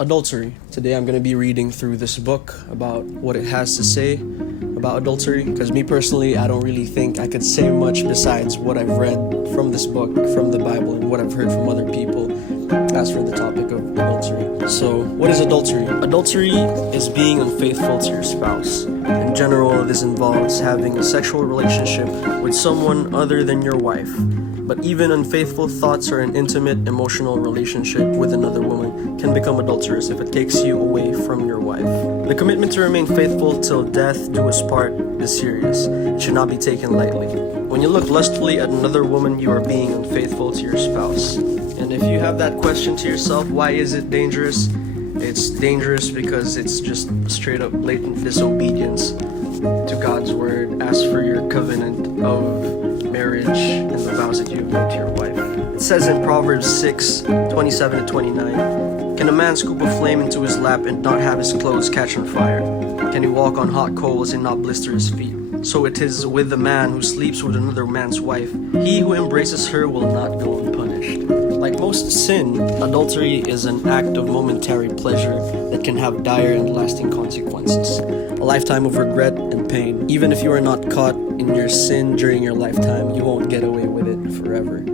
Adultery. Today I'm going to be reading through this book about what it has to say about adultery, because me personally, I don't really think I could say much besides what I've read from this book, from the Bible, and what I've heard from other people as for the topic of adultery. So, what is adultery? Adultery is being unfaithful to your spouse. In general, this involves having a sexual relationship with someone other than your wife. But even unfaithful thoughts or an intimate emotional relationship with another woman can become adulterous if it takes you away from your wife. The commitment to remain faithful till death do us part is serious. It should not be taken lightly. When you look lustfully at another woman, you are being unfaithful to your spouse. And if you have that question to yourself, why is it dangerous? It's dangerous because it's just straight up blatant disobedience to God's word as for your covenant of marriage and the vows that you have made to your wife. It says in Proverbs 6:27-29, "Can a man scoop a flame into his lap and not have his clothes catch on fire? Can he walk on hot coals and not blister his feet? So it is with the man who sleeps with another man's wife. He who embraces her will not go unpunished." Like most sin, adultery is an act of momentary pleasure that can have dire and lasting consequences. A lifetime of regret and pain. Even if you are not caught in your sin during your lifetime, you won't get away with it forever.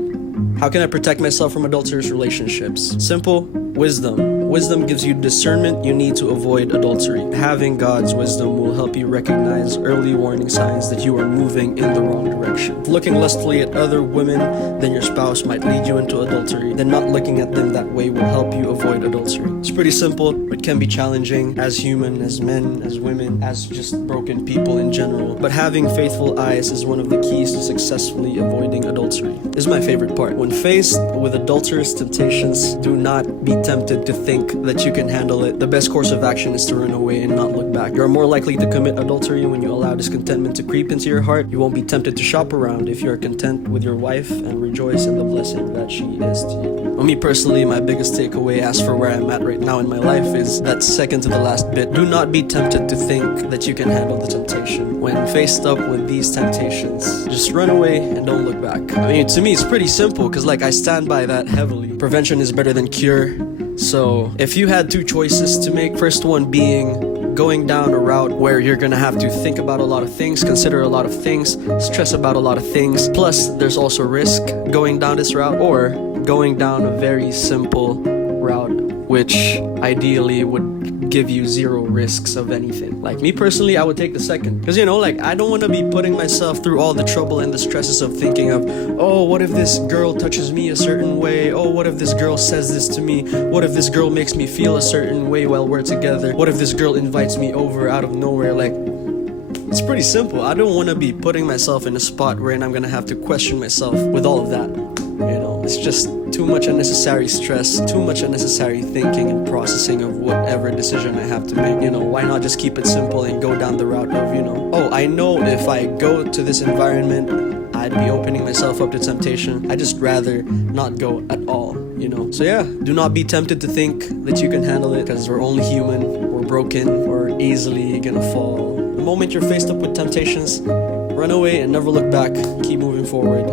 How can I protect myself from adulterous relationships? Simple. Wisdom. Wisdom gives you discernment you need to avoid adultery. Having God's wisdom will help you recognize early warning signs that you are moving in the wrong direction. If looking lustfully at other women than your spouse might lead you into adultery, then not looking at them that way will help you avoid adultery. It's pretty simple, but can be challenging as human, as men, as women, as just broken people in general. But having faithful eyes is one of the keys to successfully avoiding adultery. This is my favorite part. When faced with adulterous temptations, do not be tempted to think that you can handle it. The best course of action is to run away and not look back. You're more likely to commit adultery when you allow discontentment to creep into your heart. You won't be tempted to shop around if you're content with your wife and rejoice in the blessing that she is to you. For me personally, my biggest takeaway as for where I'm at right now in my life is that second to the last bit. Do not be tempted to think that you can handle the temptation. When faced up with these temptations, just run away and don't look back. I mean, to me, it's pretty simple because I stand by that heavily. Prevention is better than cure. So if you had two choices to make, first one being going down a route where you're gonna have to think about a lot of things, consider a lot of things, stress about a lot of things, plus there's also risk going down this route, or going down a very simple route which ideally would give you zero risks of anything. Like me personally, I would take the second, because I don't want to be putting myself through all the trouble and the stresses of thinking of, oh, what if this girl touches me a certain way? Oh, what if this girl says this to me? What if this girl makes me feel a certain way while we're together? What if this girl invites me over out of nowhere? It's pretty simple. I don't want to be putting myself in a spot wherein I'm gonna have to question myself with all of that. It's just too much unnecessary stress, too much unnecessary thinking and processing of whatever decision I have to make. Why not just keep it simple and go down the route of, oh, I know if I go to this environment, I'd be opening myself up to temptation. I'd just rather not go at all, So yeah, do not be tempted to think that you can handle it, because we're only human, we're broken, we're easily gonna fall. The moment you're faced up with temptations, run away and never look back. Keep moving forward.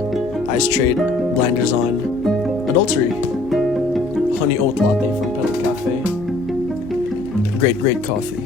Eyes straight, blinders on. Adultery. Honey oat latte from Pedal Cafe. Great coffee.